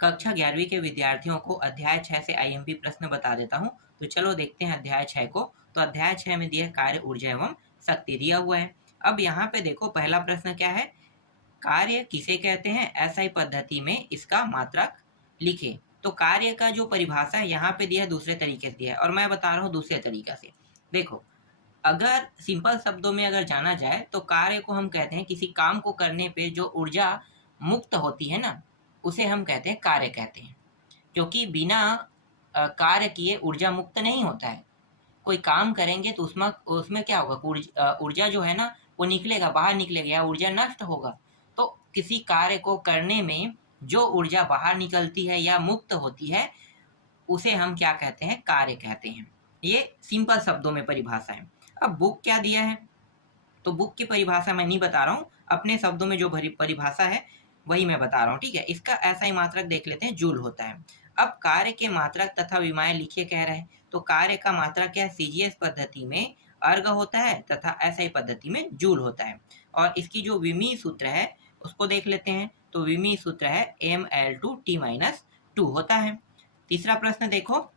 कक्षा 11वीं के विद्यार्थियों को अध्याय 6 से आईएमपी प्रश्न बता देता हूँ। तो चलो देखते हैं अध्याय 6 को। तो अध्याय 6 में दिया है कार्य, ऊर्जा एवं शक्ति दिया हुआ है। अब यहाँ पे देखो पहला प्रश्न क्या है, कार्य किसे कहते हैं, एसआई पद्धति में इसका मात्रक लिखे। तो कार्य का जो परिभाषा है यहाँ पे दिया है, दूसरे तरीके से दिया है और मैं बता रहा हूँ दूसरे तरीका से। देखो, अगर सिंपल शब्दों में अगर जाना जाए तो कार्य को हम कहते हैं किसी काम को करने पे जो ऊर्जा मुक्त होती है ना, उसे हम कहते हैं कार्य कहते हैं। क्योंकि बिना कार्य किए ऊर्जा मुक्त नहीं होता है। कोई काम करेंगे तो उसमें उसमें क्या होगा, ऊर्जा जो है ना वो निकलेगा, बाहर निकलेगा या ऊर्जा नष्ट होगा। तो किसी कार्य को करने में जो ऊर्जा बाहर निकलती है या मुक्त होती है उसे हम क्या कहते हैं, कार्य कहते हैं। ये सिंपल शब्दों में परिभाषा है। अब बुक क्या दिया है, तो बुक की परिभाषा मैं नहीं बता रहा हूँ, अपने शब्दों में जो परिभाषा है वही मैं बता रहा हूँ, ठीक है। इसका ऐसा ही मात्रक देख लेते हैं, जूल होता है। अब कार्य के मात्रक तथा विमाएं लिखिए कह रहे हैं। तो कार्य का मात्रक क्या है, सीजीएस पद्धति में अर्घ होता है तथा एसआई पद्धति में जूल होता है। और इसकी जो विमीय सूत्र है उसको देख लेते हैं। तो विमीय सूत्र है mL2T-2 होता है। तीसरा प्रश्न देखो,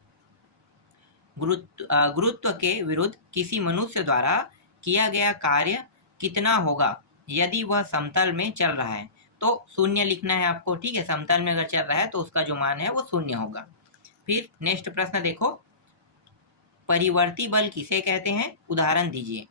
गुरुत्व के विरुद्ध किसी मनुष्य द्वारा किया गया कार्य कितना होगा यदि वह समतल में चल रहा है। तो शून्य लिखना है आपको, ठीक है। समतल में अगर चल रहा है तो उसका जो मान है वो शून्य होगा। फिर नेक्स्ट प्रश्न देखो, परिवर्ती बल किसे कहते हैं, उदाहरण दीजिए।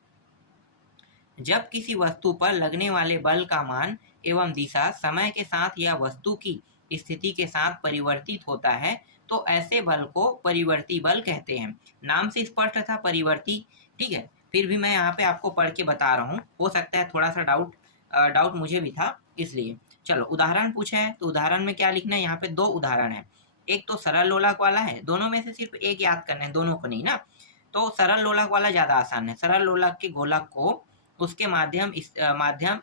जब किसी वस्तु पर लगने वाले बल का मान एवं दिशा समय के साथ या वस्तु की स्थिति के साथ परिवर्तित होता है तो ऐसे बल को परिवर्ती बल कहते हैं। नाम से स्पष्ट था परिवर्ती, ठीक है। फिर भी मैं यहाँ पे आपको पढ़ के बता रहा हूँ, हो सकता है थोड़ा सा डाउट मुझे भी था, इसलिए। चलो उदाहरण पूछा है तो उदाहरण में क्या लिखना है, यहाँ पे दो उदाहरण है। एक तो सरल लोलक वाला है, दोनों में से सिर्फ एक याद करना है, दोनों को नहीं ना। तो सरल लोलक वाला ज्यादा आसान है। सरल लोलक के गोलक को उसके माध्यम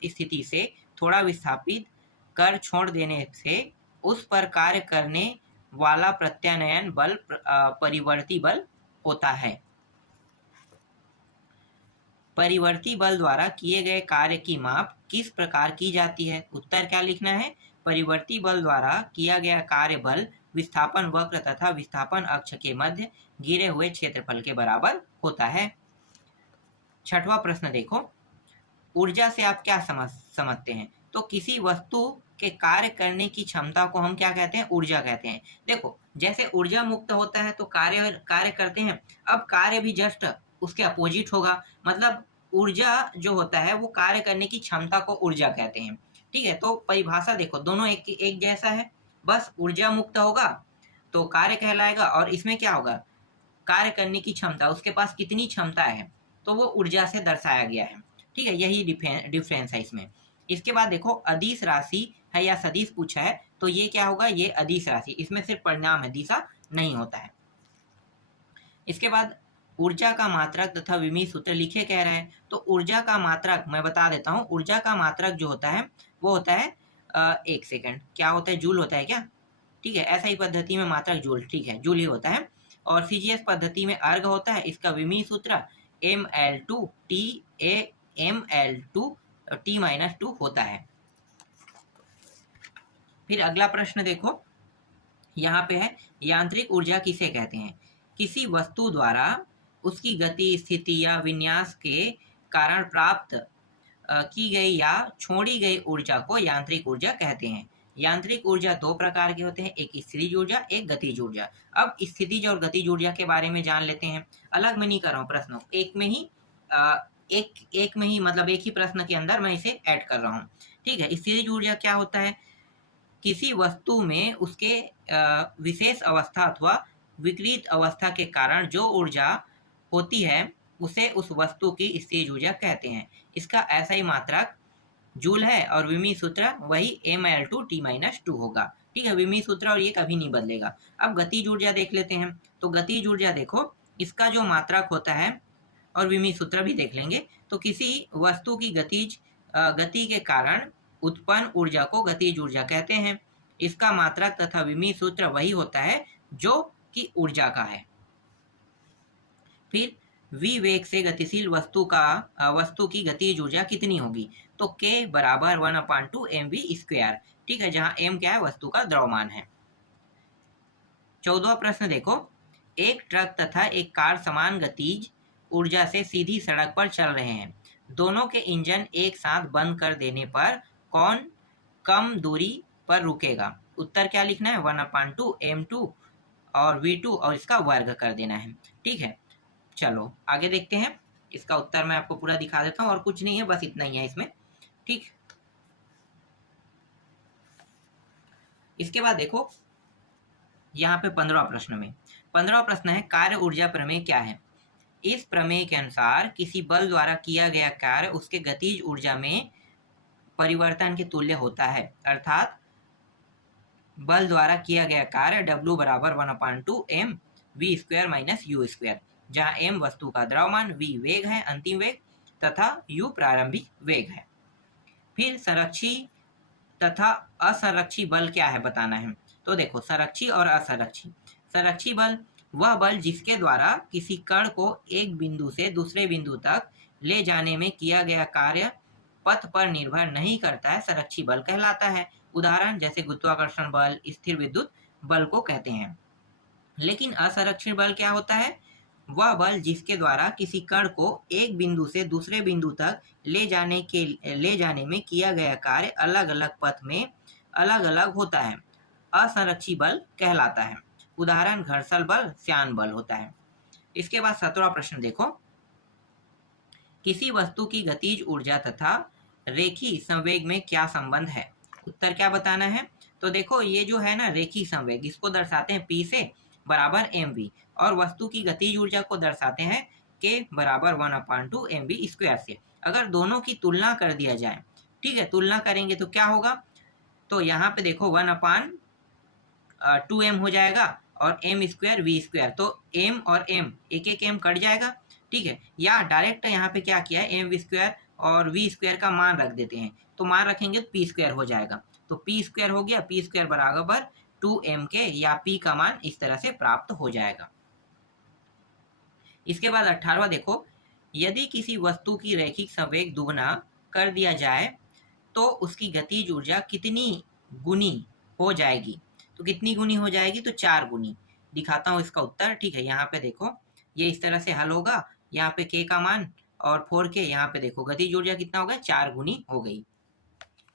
स्थिति से थोड़ा विस्थापित कर छोड़ देने से उस पर कार्य करने वाला प्रत्यानयन बल परिवर्ती बल होता है। परिवर्ती बल द्वारा किए गए कार्य की माप किस प्रकार की जाती है, उत्तर क्या लिखना है, परिवर्ती बल द्वारा किया गया कार्य बल विस्थापन वक्र तथा विस्थापन अक्ष के मध्य गिरे हुए क्षेत्रफल के बराबर होता है। छठवां प्रश्न देखो, ऊर्जा से आप क्या समझते हैं। तो किसी वस्तु के कार्य करने की क्षमता को हम क्या कहते हैं, ऊर्जा कहते हैं। देखो, जैसे ऊर्जा मुक्त होता है तो कार्य करते हैं। अब कार्य भी जस्ट उसके अपोजिट होगा, मतलब ऊर्जा जो होता है वो कार्य करने की क्षमता को ऊर्जा कहते हैं, ठीक है। तो परिभाषा देखो, दोनों एक जैसा है, बस ऊर्जा मुक्त होगा तो कार्य कहलाएगा और इसमें क्या होगा, कार्य करने की क्षमता, उसके पास कितनी क्षमता है तो वो ऊर्जा से दर्शाया गया है, ठीक है। यही डिफरेंस है इसमें। इसके बाद देखो, अदिश राशि है या सदिश पूछा है तो ये क्या होगा, ये अदिश राशि, इसमें सिर्फ परिणाम है, दिशा नहीं होता है। इसके बाद ऊर्जा का मात्रक तथा विमीय सूत्र लिखे कह रहे हैं। तो ऊर्जा का मात्रक मैं बता देता हूँ, ऊर्जा का मात्रक जो होता है वो होता है एक सेकेंड, क्या होता है, जूल होता है क्या, ठीक है। ऐसा ही पद्धति में मात्रक जूल, ठीक है, जूल ही होता है। और सीजीएस पद्धति में अर्घ होता है, इसका विमीय सूत्र mL2T-2 होता है। फिर अगला प्रश्न देखो, यहाँ पे है, यांत्रिक ऊर्जा किसे कहते हैं, किसी वस्तु द्वारा उसकी गति, स्थिति या विन्यास के कारण प्राप्त की गई या छोड़ी गई ऊर्जा को यांत्रिक ऊर्जा कहते हैं। यांत्रिक ऊर्जा दो प्रकार के होते हैं, एक स्थितिज ऊर्जा, एक गतिज ऊर्जा। अब स्थितिज और गतिज ऊर्जा के बारे में जान लेते हैं। अलग में नहीं कर रहा हूँ प्रश्नों, एक में ही मतलब एक ही प्रश्न के अंदर मैं इसे ऐड कर रहा हूँ, ठीक है। स्थितिज ऊर्जा क्या होता है, किसी वस्तु में उसके विशेष अवस्था अथवा विपरीत अवस्था के कारण जो ऊर्जा होती है उसे उस वस्तु की स्थितिज ऊर्जा कहते हैं। इसका ऐसा ही मात्रक जूल है और विमीय सूत्र वही mL2T-2 होगा, ठीक है। विमीय सूत्र और ये कभी नहीं बदलेगा। अब गतिज ऊर्जा देख लेते हैं। तो गतिज ऊर्जा देखो, इसका जो मात्रक होता है और विमीय सूत्र भी देख लेंगे। तो किसी वस्तु की गति के कारण उत्पन्न ऊर्जा को गतिज ऊर्जा कहते हैं। इसका मात्रक तथा विमीय सूत्र वही होता है जो कि ऊर्जा का है। फिर v वेग से गतिशील वस्तु की गतिज ऊर्जा कितनी होगी, तो k बराबर 1/2 mv स्क्वायर, ठीक है, जहां m क्या है, वस्तु का द्रव्यमान है। 14वां प्रश्न देखो, एक ट्रक तथा एक कार समान गतिज ऊर्जा से सीधी सड़क पर चल रहे हैं। दोनों के इंजन एक साथ बंद कर देने पर कौन कम दूरी पर रुकेगा? उत्तर क्या लिखना है? 1/2 m2 और v2 और इसका वर्ग कर देना है। ठीक है, चलो आगे देखते हैं। इसका उत्तर मैं आपको पूरा दिखा देता हूँ, और कुछ नहीं है, बस इतना ही है इसमें। ठीक, इसके बाद देखो यहाँ पे 15वां प्रश्न में 15वां प्रश्न है, कार्य ऊर्जा प्रमेय क्या है? इस प्रमेय के अनुसार किसी बल द्वारा किया गया कार्य उसके गतिज ऊर्जा में परिवर्तन के तुल्य होता है। अर्थात बल द्वारा किया गया कार्य W बराबर 1/2 m v² minus u square, जहाँ m वस्तु का द्रव्यमान, v वेग है अंतिम वेग तथा u प्रारंभिक वेग है। फिर संरक्षी तथा असंरक्षी बल क्या है बताना है। तो देखो, संरक्षी और असंरक्षी। संरक्षी बल वह बल जिसके द्वारा किसी कण को एक बिंदु से दूसरे बिंदु तक ले जाने में किया गया कार्य पथ पर निर्भर नहीं करता है, संरक्षी बल कहलाता है। उदाहरण जैसे गुरुत्वाकर्षण बल, स्थिर विद्युत बल को कहते हैं। लेकिन असंरक्षित बल क्या होता है? वह बल जिसके द्वारा किसी कण को एक बिंदु से दूसरे बिंदु तक ले जाने में किया गया कार्य अलग अलग पथ में अलग अलग होता है, असंरक्षी बल कहलाता है। उदाहरण घर्षण बल, श्यान बल होता है। इसके बाद 17वां प्रश्न देखो, किसी वस्तु की गतिज ऊर्जा तथा रेखी संवेग में क्या संबंध है? उत्तर क्या बताना है। तो देखो, ये जो है ना रेखी संवेग, इसको दर्शाते हैं P से बराबर mv, और वस्तु की गतिज ऊर्जा को दर्शाते हैं k बराबर 1/2 mv स्क्वायर से। अगर दोनों की तुलना कर दिया जाए, ठीक है, तुलना करेंगे तो क्या होगा? तो यहाँ पे देखो 1/2m हो जाएगा और m स्क्वायर v स्क्वायर, तो m और m एक एक m कट जाएगा। ठीक है, या डायरेक्ट यहाँ पे क्या किया है, mv स्क्वायर और v स्क्वायर का मान रख देते हैं, तो मान रखेंगे तो p स्क्वायर हो जाएगा। तो p स्क्वायर हो गया, p स्क्वायर बराबर 2m के, या p का मान इस तरह से प्राप्त हो जाएगा। इसके बाद 18वां देखो, यदि किसी वस्तु की रैखिक संवेग दुगना कर दिया जाए तो उसकी गतिज ऊर्जा कितनी गुनी हो जाएगी? तो कितनी गुनी हो जाएगी? तो 4 गुनी। दिखाता हूँ इसका उत्तर। ठीक है, यहाँ पे देखो, ये इस तरह से हल होगा। यहाँ पे k का मान और 4k, यहाँ पे देखो गतिज ऊर्जा कितना हो गया? 4 गुनी हो गई।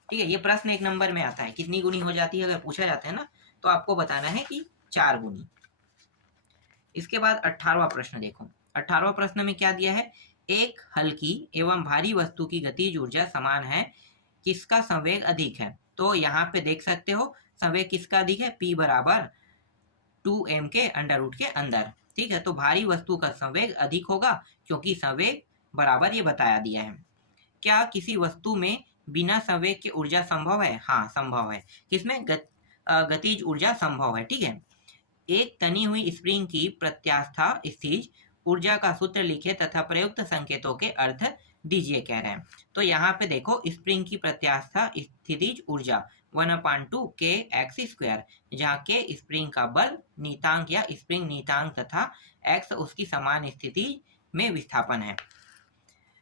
ठीक है, ये प्रश्न 1 नंबर में आता है, कितनी गुनी हो जाती है अगर पूछा जाता है ना, तो आपको बताना है कि 4 गुनी। इसके बाद 18वां प्रश्न देखो, 18वां प्रश्न में क्या दिया है? एक हल्की एवं भारी वस्तु की गतिज ऊर्जा समान है, किसका संवेग अधिक है? तो यहाँ पे देख सकते हो संवेग किसका अधिक है? P बराबर 2m के अंडर रूट के अंदर। ठीक है, तो भारी वस्तु का संवेग अधिक होगा, क्योंकि संवेग बराबर ये बताया दिया है। क्या किसी वस्तु में बिना संवेग के ऊर्जा संभव है? हाँ, संभव है। किसमें? गतिज ऊर्जा संभव है। ठीक है, एक तनी हुई स्प्रिंग की प्रत्यास्था स्थिज ऊर्जा का सूत्र लिखे तथा प्रयुक्त संकेतों के अर्थ दीजिए कह रहे हैं। तो यहाँ पे देखो, स्प्रिंग की प्रत्यास्था स्थितिज ऊर्जा 1/2 k x स्क्वायर, जहाँ k स्प्रिंग का बल नीतांक या स्प्रिंग नीतांक तथा x उसकी समान स्थिति में विस्थापन है।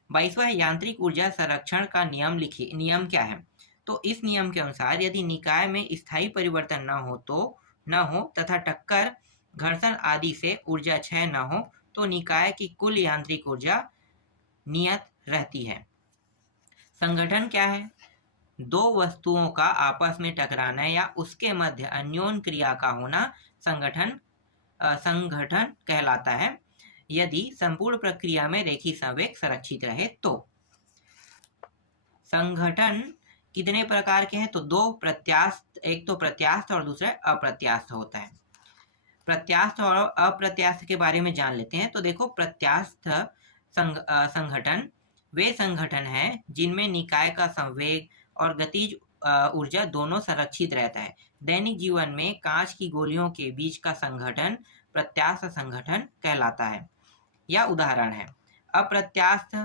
22वां है, यांत्रिक ऊर्जा संरक्षण का नियम लिखिए। नियम क्या है? तो इस नियम के अनुसार यदि निकाय में स्थायी परिवर्तन न हो तथा टक्कर, घर्षण आदि से ऊर्जा क्षय न हो, तो निकाय की कुल यांत्रिक ऊर्जा नियत रहती है। संगठन क्या है? दो वस्तुओं का आपस में टकराना या उसके मध्य अन्योन्य क्रिया का होना संगठन कहलाता है, यदि संपूर्ण प्रक्रिया में रेखीय संवेग संरक्षित रहे तो। संगठन कितने प्रकार के हैं? तो 2 प्रत्यास्थ, एक तो प्रत्यास्थ और दूसरा अप्रत्यास्थ होता है। प्रत्यास्थ और अप्रत्यास्थ के बारे में जान लेते हैं। तो देखो, प्रत्यास्थ संगठन वे संगठन हैं जिनमें निकाय का संवेग और गतिज ऊर्जा दोनों संरक्षित रहता है। दैनिक जीवन में कांच की गोलियों के बीच का संगठन प्रत्यास्थ संगठन कहलाता है, या उदाहरण है। अप्रत्यास्थ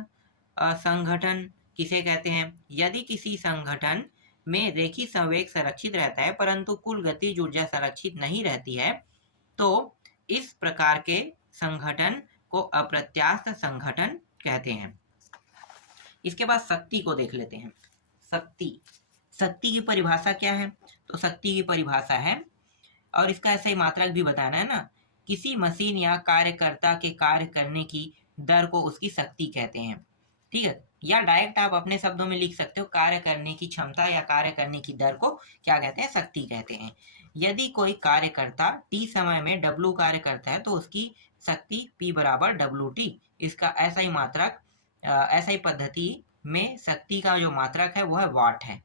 संगठन किसे कहते हैं? यदि किसी संगठन में रेखीय संवेग संरक्षित रहता है परंतु कुल गतिज ऊर्जा संरक्षित नहीं रहती है, तो इस प्रकार के संगठन को अप्रत्यास्थ संगठन कहते हैं। इसके बाद शक्ति को देख लेते हैं। शक्ति की परिभाषा क्या है? तो शक्ति की परिभाषा है और इसका ऐसा ही मात्रक भी बताना है ना। किसी मशीन या कार्यकर्ता के कार्य करने की दर को उसकी शक्ति कहते हैं, ठीक है। या डायरेक्ट आप अपने शब्दों में लिख सकते हो, कार्य करने की क्षमता या कार्य करने की दर को क्या कहते हैं, शक्ति कहते हैं। यदि कोई कार्यकर्ता t समय में w कार्य करता है तो उसकी शक्ति P बराबर WT। इसका ऐसा ही मात्रक, ऐसा ही पद्धति में शक्ति का जो मात्रक है वह वाट है।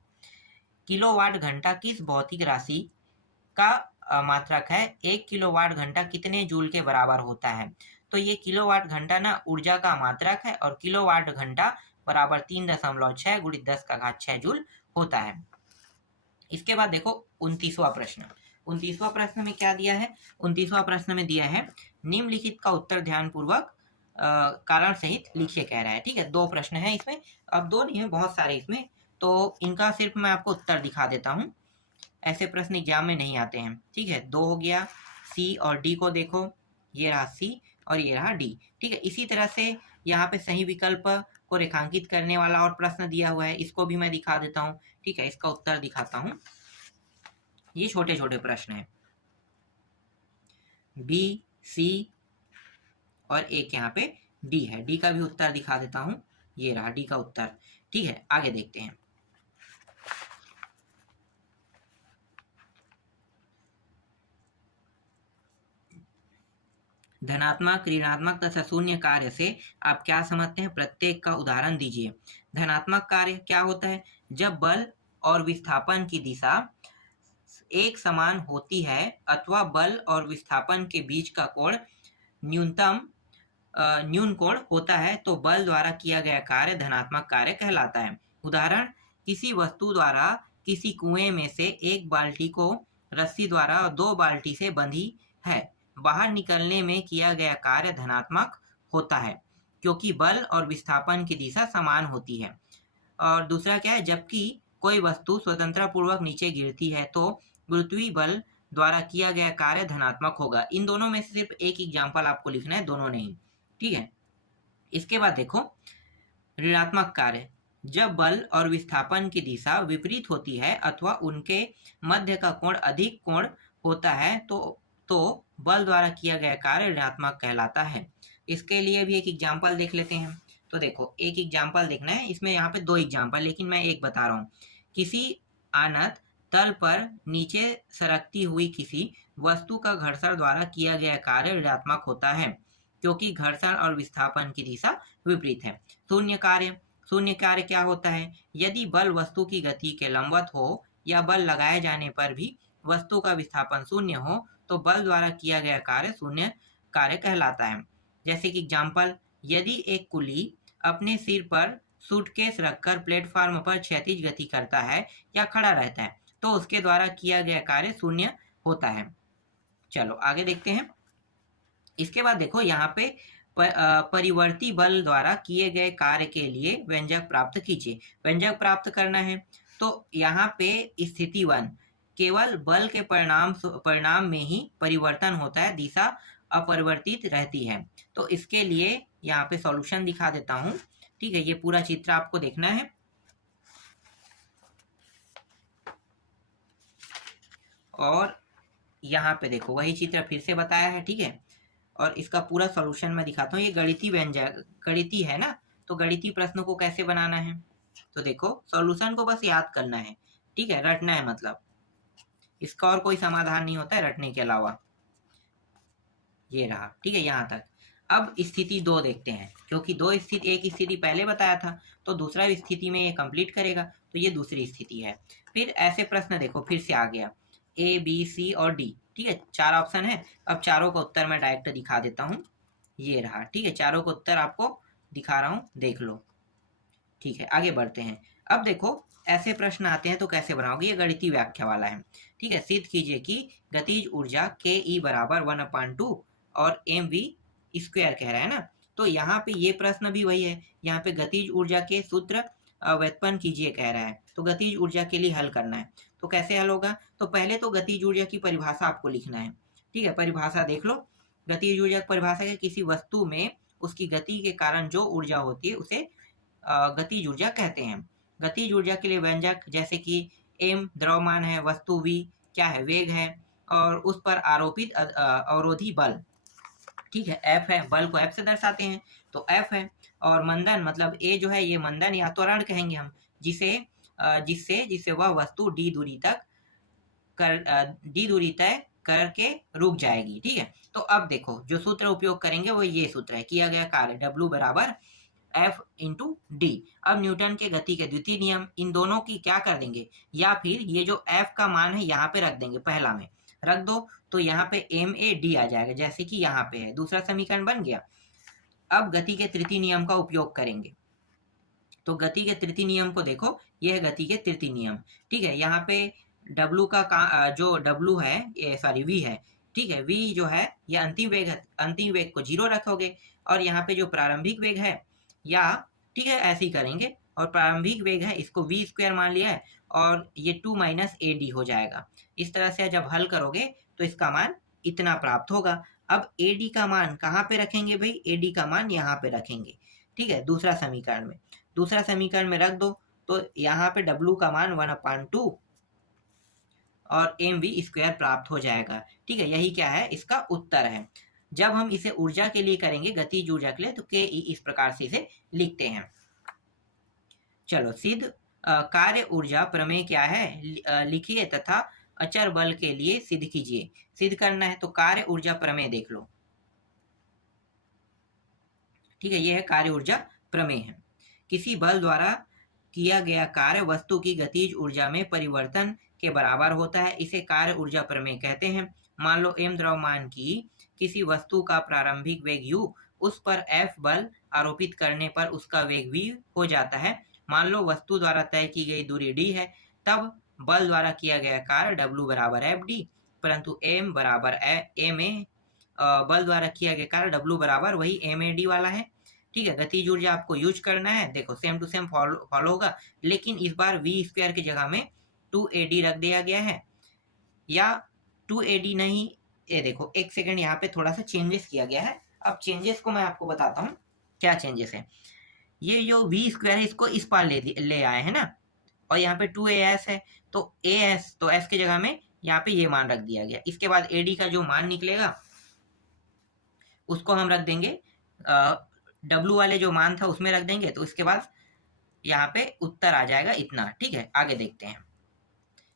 किलोवाट घंटा किस भौतिक राशि का मात्रक है? 1 किलोवाट घंटा कितने जूल के बराबर होता है? तो ये किलोवाट घंटा ना ऊर्जा का मात्रक है, और किलोवाट घंटा बराबर 3.6 गुणित 10⁻6 जूल होता है। इसके बाद देखो 29वां प्रश्न। 29वां प्रश्न में क्या दिया है? 29वां प्रश्न में दिया है निम्नलिखित का उत्तर ध्यानपूर्वक कारण सहित लिखिए कह रहा है, ठीक है। 2 प्रश्न है इसमें, अब 2 नहीं है, बहुत सारे इसमें, तो इनका सिर्फ मैं आपको उत्तर दिखा देता हूँ। ऐसे प्रश्न एग्जाम में नहीं आते हैं, ठीक है। 2 हो गया। सी और डी को देखो, ये रहा सी और ये रहा डी, ठीक है। इसी तरह से यहाँ पे सही विकल्प को रेखांकित करने वाला और प्रश्न दिया हुआ है, इसको भी मैं दिखा देता हूँ, ठीक है। इसका उत्तर दिखाता हूँ। ये छोटे छोटे प्रश्न है, बी सी और एक यहाँ पे डी है। डी का भी उत्तर दिखा देता हूँ, ये रहा डी का उत्तर, ठीक है। आगे देखते हैं। धनात्मक, ऋणात्मक तथा शून्य कार्य से आप क्या समझते हैं? प्रत्येक का उदाहरण दीजिए। धनात्मक कार्य क्या होता है? जब बल और विस्थापन की दिशा एक समान होती है अथवा बल और विस्थापन के बीच का कोण न्यून कोण होता है तो बल द्वारा किया गया कार्य धनात्मक कार्य कहलाता है। उदाहरण, किसी वस्तु द्वारा किसी कुएं में से एक बाल्टी को रस्सी द्वारा 2 बाल्टी से बंधी है, बाहर निकलने में किया गया कार्य धनात्मक होता है क्योंकि बल और विस्थापन की दिशा समान होती है। और दूसरा क्या है? जबकि कोई वस्तु स्वतंत्रता पूर्वक नीचे गिरती है तो गुरुत्वीय बल द्वारा किया गया कार्य धनात्मक होगा। इन दोनों में से सिर्फ एक एग्जाम्पल आपको लिखना है, दोनों नहीं, ठीक है। इसके बाद देखो ऋणात्मक कार्य, जब बल और विस्थापन की दिशा विपरीत होती है अथवा उनके मध्य का कोण अधिक कोण होता है तो बल द्वारा किया गया कार्य ऋणात्मक कहलाता है। इसके लिए भी एक एग्जाम्पल देख लेते हैं। तो देखो एक एग्जाम्पल देखना है, इसमें यहाँ पे 2 एग्जाम्पल, लेकिन मैं एक बता रहा हूँ। किसी अनंत तल पर नीचे सरकती हुई किसी वस्तु का घर्षण द्वारा किया गया कार्य ऋणात्मक होता है क्योंकि घर्षण और विस्थापन की दिशा विपरीत है। शून्य कार्य क्या होता है? यदि बल वस्तु की गति के लंबवत हो या बल लगाए जाने पर भी वस्तु का विस्थापन शून्य हो तो बल द्वारा किया गया कार्य शून्य कार्य कहलाता है। जैसे कि एग्जाम्पल, यदि एक कुली अपने सिर पर सूटकेस रखकर प्लेटफॉर्म पर क्षैतिज गति करता है या खड़ा रहता है तो उसके द्वारा किया गया कार्य शून्य होता है। चलो आगे देखते हैं। इसके बाद देखो यहाँ पे परिवर्ती बल द्वारा किए गए कार्य के लिए व्यंजक प्राप्त कीजिए। व्यंजक प्राप्त करना है तो यहाँ पे स्थिति 1, केवल बल के परिणाम में ही परिवर्तन होता है, दिशा अपरिवर्तित रहती है। तो इसके लिए यहाँ पे सॉल्यूशन दिखा देता हूँ, ठीक है। ये पूरा चित्र आपको देखना है और यहाँ पे देखो वही चित्र फिर से बताया है, ठीक है। और इसका पूरा सॉल्यूशन मैं दिखाता हूँ। ये गणितीय है ना, तो गणितीय प्रश्नों को कैसे बनाना है? तो देखो सॉल्यूशन को बस याद करना है, ठीक है, रटना है, मतलब इसका और कोई समाधान नहीं होता है रटने के अलावा। ये रहा, ठीक है, यहाँ तक। अब स्थिति 2 देखते हैं, क्योंकि एक स्थिति पहले बताया था तो दूसरा स्थिति में ये कंप्लीट करेगा, तो ये दूसरी स्थिति है। फिर ऐसे प्रश्न देखो फिर से आ गया, ए बी सी और डी, ठीक है, 4 ऑप्शन है। अब चारों का उत्तर मैं डायरेक्ट दिखा देता हूँ, ये रहा, ठीक है, चारों का उत्तर आपको दिखा रहा हूँ, देख लो, ठीक है। आगे बढ़ते हैं। अब देखो ऐसे प्रश्न आते हैं तो कैसे बनाओगे? ये गणितीय व्याख्या वाला है, ठीक है। सिद्ध कीजिए कि गतिज ऊर्जा के ई बराबर 1/2 और एम वी स्क्वायर कह रहा है ना। तो यहाँ पे ये प्रश्न भी वही है, यहाँ पे गतिज ऊर्जा के सूत्र व्युत्पन्न कीजिए कह रहा है, तो गतिज ऊर्जा के लिए हल करना है। तो कैसे हल होगा? तो पहले तो गतिज ऊर्जा की परिभाषा आपको लिखना है, ठीक है। परिभाषा देख लो। गतिज ऊर्जा की परिभाषा है किसी वस्तु में उसकी गति के कारण जो ऊर्जा होती है उसे गतिज ऊर्जा कहते हैं। गतिज ऊर्जा के लिए व्यंजक जैसे कि m द्रव्यमान है, वस्तु v क्या है, वेग है, और उस पर आरोपित अवरोधी बल, ठीक है, F है, बल को F से दर्शाते हैं तो F है। और मंदन मतलब A जो है, ये मंदन या त्वरण कहेंगे हम, जिससे वह वस्तु डी दूरी तय करके रुक जाएगी, ठीक है। तो अब देखो जो सूत्र उपयोग करेंगे वो ये सूत्र है, किया गया कार्य W बराबर F इंटू डी। अब न्यूटन के गति के द्वितीय नियम, इन दोनों की क्या कर देंगे, या फिर ये जो F का मान है यहाँ पे रख देंगे, पहला में रख दो तो यहाँ पे MAD आ जाएगा, जैसे कि यहाँ पे है, दूसरा समीकरण बन गया। अब गति के तृतीय नियम का उपयोग करेंगे, तो गति के तृतीय नियम को देखो, यह है गति के तृतीय नियम, ठीक है। यहाँ पे W जो W है, सॉरी V है, ठीक है, V जो है ये अंतिम वेग को 0 रखोगे, और यहाँ पे जो प्रारंभिक वेग है, या ठीक है ऐसे ही करेंगे, और प्रारंभिक वेग है इसको v² मान लिया है, और ये 2 माइनस AD हो जाएगा। इस तरह से जब हल करोगे तो इसका मान इतना प्राप्त होगा। अब AD का मान कहाँ पे रखेंगे भाई, AD का मान यहाँ पे रखेंगे, ठीक है, दूसरा समीकरण में रख दो, तो यहाँ पे W का मान 1/2 और mv² प्राप्त हो जाएगा, ठीक है। यही क्या है, इसका उत्तर है। जब हम इसे ऊर्जा के लिए करेंगे, गतिज ऊर्जा के लिए, तो ke इस प्रकार से इसे लिखते हैं। चलो सिद्ध कार्य ऊर्जा प्रमेय क्या है, लिखिए तथा अचर बल के लिए सिद्ध कीजिए। सिद्ध करना है तो कार्य ऊर्जा प्रमेय देख लो, ठीक है, यह है कार्य ऊर्जा प्रमेय है। किसी बल द्वारा किया गया कार्य वस्तु की गतिज ऊर्जा में परिवर्तन के बराबर होता है, इसे कार्य ऊर्जा प्रमेय कहते हैं। मान लो m द्रव्यमान की किसी वस्तु का प्रारंभिक वेग u, उस पर F बल आरोपित करने पर उसका वेग v हो जाता है। मान लो वस्तु द्वारा तय की गई दूरी d है, तब बल द्वारा किया गया कार्य W बराबर FD, परंतु m बराबर ma, बल द्वारा किया गया कार्य W बराबर वही MAD वाला है, ठीक है। गतिज ऊर्जा आपको यूज करना है, देखो सेम टू सेम फॉलो होगा, लेकिन इस बार v² की जगह में 2AD रख दिया गया है, या 2AD नहीं, ये देखो एक सेकंड, यहाँ पे थोड़ा सा चेंजेस किया गया है। अब चेंजेस को मैं आपको बताता हूँ क्या चेंजेस है। ये जो v² है इसको इस पार ले आए हैं ना, और यहाँ पे 2AS है, तो AS तो S की जगह में यहाँ पे ये मान रख दिया गया। इसके बाद AD का जो मान निकलेगा उसको हम रख देंगे W वाले जो मान था उसमें रख देंगे, तो इसके बाद यहाँ पे उत्तर आ जाएगा इतना, ठीक है। आगे देखते हैं।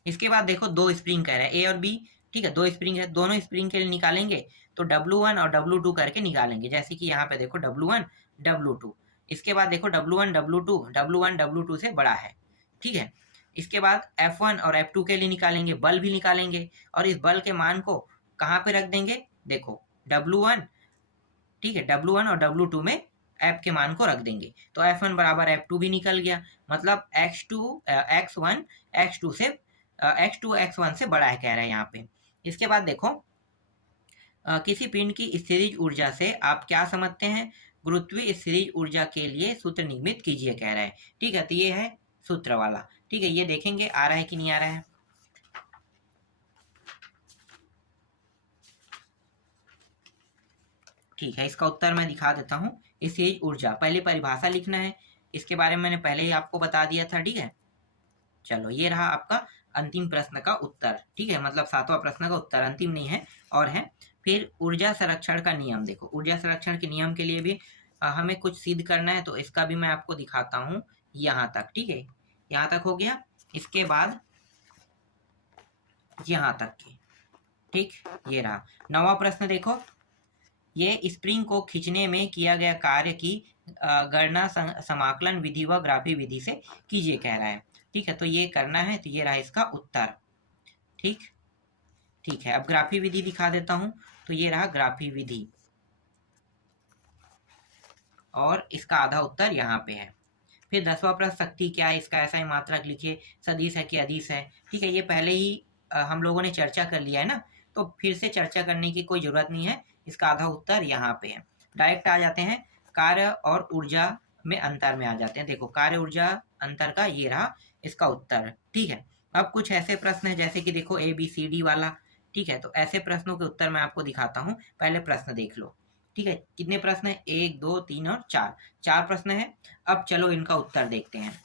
इसके बाद देखो दो स्प्रिंग कह रहे हैं A और B, ठीक है, दो स्प्रिंग है, दोनों स्प्रिंग के लिए निकालेंगे तो W1 और W2 करके निकालेंगे, जैसे कि यहाँ पे देखो W1 W2। इसके बाद देखो W1 W2 से बड़ा है, ठीक है। इसके बाद F1 और F2 के लिए निकालेंगे, बल भी निकालेंगे, और इस बल के मान को कहाँ पे रख देंगे, देखो W1, ठीक है, W1 और W2 में F के मान को रख देंगे, तो F1 बराबर F2 भी निकल गया, मतलब X1 X1 से बड़ा है कह रहे हैं यहाँ पे। इसके बाद देखो किसी पिंड की स्थितिज ऊर्जा से आप क्या समझते हैं, गुरुत्वीय स्थितिज ऊर्जा के लिए सूत्र निर्मित कीजिए कह रहे हैं, ठीक है। तो ये है सूत्र वाला, ठीक है, ये देखेंगे आ रहा है कि नहीं आ रहा है। ठीक है, इसका उत्तर मैं दिखा देता हूँ। स्थितिज ऊर्जा, पहले परिभाषा लिखना है, इसके बारे में मैंने पहले ही आपको बता दिया था, ठीक है। चलो ये रहा आपका अंतिम प्रश्न का उत्तर, ठीक है, मतलब 7वां प्रश्न का उत्तर, अंतिम नहीं है और है। फिर ऊर्जा संरक्षण का नियम देखो, ऊर्जा संरक्षण के नियम के लिए भी हमें कुछ सिद्ध करना है, तो इसका भी मैं आपको दिखाता हूँ यहाँ तक, ठीक है, यहाँ तक हो गया। इसके बाद यहाँ तक के, ठीक, ये रहा 9वां प्रश्न देखो, ये स्प्रिंग को खींचने में किया गया कार्य की गणना समाकलन विधि व ग्राफी विधि से कीजिए कह रहा है, ठीक है। तो ये करना है, तो ये रहा इसका उत्तर, ठीक है। अब ग्राफी विधि दिखा देता हूं, तो ये रहा ग्राफी विधि, और इसका आधा उत्तर यहाँ पे है। फिर 10वां प्रश्न, शक्ति क्या है, इसका ऐसा ही मात्रक लिखिए, सदिश है कि अदिश है, ठीक है। ये पहले ही हम लोगों ने चर्चा कर लिया है ना, तो फिर से चर्चा करने की कोई जरूरत नहीं है। इसका आधा उत्तर यहाँ पे है। डायरेक्ट आ जाते हैं कार्य और ऊर्जा में अंतर में आ जाते हैं। देखो कार्य ऊर्जा अंतर का ये रहा इसका उत्तर, ठीक है। अब कुछ ऐसे प्रश्न है जैसे कि देखो ABCD वाला, ठीक है, तो ऐसे प्रश्नों के उत्तर मैं आपको दिखाता हूँ। पहले प्रश्न देख लो, ठीक है। कितने प्रश्न है, 1 2 3 और 4 प्रश्न है। अब चलो इनका उत्तर देखते हैं।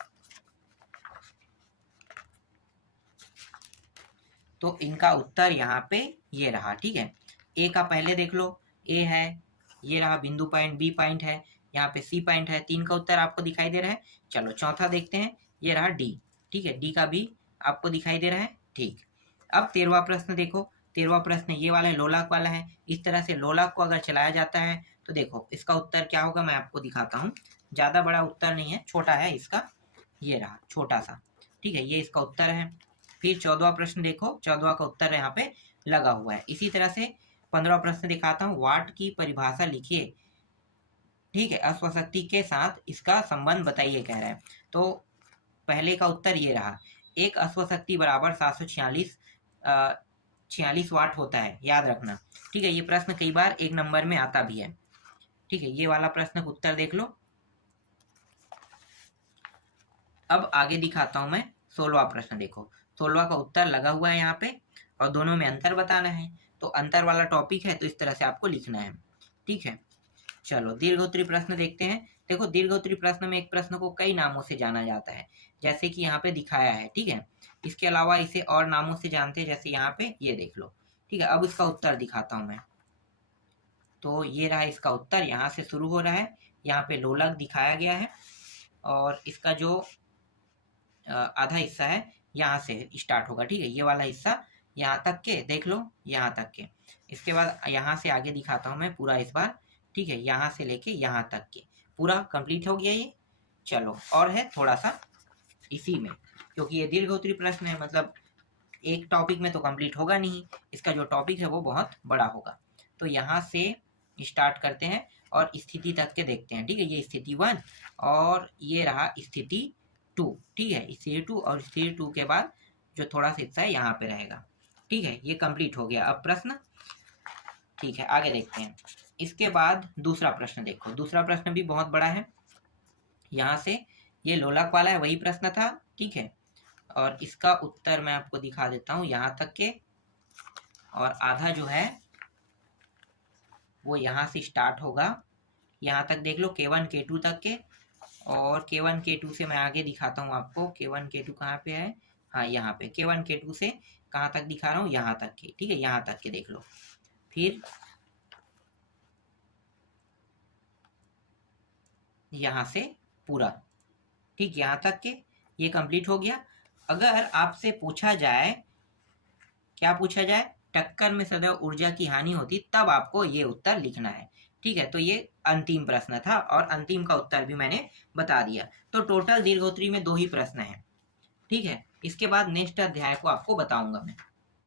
तो इनका उत्तर यहाँ पे ये रहा, ठीक है। ए का पहले देख लो, ए है, ये रहा बिंदु पॉइंट, बी पॉइंट है, यहाँ पे सी पॉइंट है, 3 का उत्तर आपको दिखाई दे रहा है। चलो चौथा देखते हैं, ये रहा डी, ठीक है, डी का भी आपको दिखाई दे रहा है, ठीक। अब 13वां प्रश्न देखो, 13वां प्रश्न ये वाला लोलाक वाला है। इस तरह से लोलाक को अगर चलाया जाता है तो देखो इसका उत्तर क्या होगा, मैं आपको दिखाता हूँ। ज़्यादा बड़ा उत्तर नहीं है, छोटा है इसका, ये रहा छोटा सा, ठीक है, ये इसका उत्तर है। फिर 14वां प्रश्न देखो, 14वां का उत्तर यहाँ पे लगा हुआ है। इसी तरह से 15वां प्रश्न दिखाता हूँ, वाट की परिभाषा लिखिए, ठीक है, अश्वशक्ति के साथ इसका संबंध बताइए कह रहा है। तो पहले का उत्तर ये रहा, एक अश्वशक्ति बराबर 746 वाट होता है, याद रखना, ठीक है। ये प्रश्न कई बार 1 नंबर में आता भी है, ठीक है। ये वाला प्रश्न का उत्तर देख लो। अब आगे दिखाता हूं मैं 16वां प्रश्न देखो, 16वां का उत्तर लगा हुआ है यहाँ पे और दोनों में अंतर बताना है। तो अंतर वाला टॉपिक है तो इस तरह से आपको लिखना है, ठीक है। चलो दीर्घोत्तरी प्रश्न देखते हैं। देखो दीर्घोत्तरी प्रश्न में एक प्रश्न को कई नामों से जाना जाता है, जैसे कि यहाँ पे दिखाया है, ठीक है। इसके अलावा इसे और नामों से जानते हैं, जैसे यहाँ पे ये देख लो, ठीक है। अब इसका उत्तर दिखाता हूँ मैं। तो ये रहा इसका उत्तर, यहाँ से शुरू हो रहा है, यहाँ पे लोलक दिखाया गया है और इसका जो आधा हिस्सा है यहाँ से स्टार्ट होगा, ठीक है। ये वाला हिस्सा यहाँ तक के देख लो, यहाँ तक के। इसके बाद यहाँ से आगे दिखाता हूँ मैं पूरा इस बार, ठीक है, यहाँ से लेके यहाँ तक के पूरा कंप्लीट हो गया ये। चलो और है थोड़ा सा इसी में, क्योंकि ये दीर्घोत्तरी प्रश्न है, मतलब एक टॉपिक में तो कंप्लीट होगा नहीं, इसका जो टॉपिक है वो बहुत बड़ा होगा। तो यहाँ से स्टार्ट करते हैं और स्थिति तक के देखते हैं, ठीक है। ये स्थिति 1 और ये रहा स्थिति 2, ठीक है। स्थिति 2 और स्थिति 2 के बाद जो थोड़ा सा हिस्सा है यहाँ पे रहेगा, ठीक है। ये कंप्लीट हो गया अब प्रश्न, ठीक है। आगे देखते हैं। इसके बाद दूसरा प्रश्न देखो, दूसरा प्रश्न भी बहुत बड़ा है। यहाँ से ये लोलाक वाला है, वही प्रश्न था, ठीक है। और इसका उत्तर मैं आपको दिखा देता हूँ यहाँ तक के, और आधा जो है वो यहाँ से स्टार्ट होगा, यहाँ तक देख लो K1 K2 तक के, और K1 K2 से मैं आगे दिखाता हूँ आपको। K1 K2 कहाँ पे है, हाँ यहाँ पे K1 K2 से कहाँ तक दिखा रहा हूँ, यहाँ तक के, ठीक है, यहाँ तक के देख लो। फिर यहाँ से पूरा, ठीक, यहाँ तक के ये कंप्लीट हो गया। अगर आपसे पूछा जाए, क्या पूछा जाए, टक्कर में सदैव ऊर्जा की हानि होती, तब आपको ये उत्तर लिखना है, ठीक है। तो ये अंतिम प्रश्न था और अंतिम का उत्तर भी मैंने बता दिया। तो टोटल दीर्घोत्तरी में 2 ही प्रश्न हैं, ठीक है। इसके बाद नेक्स्ट अध्याय को आपको बताऊंगा मैं।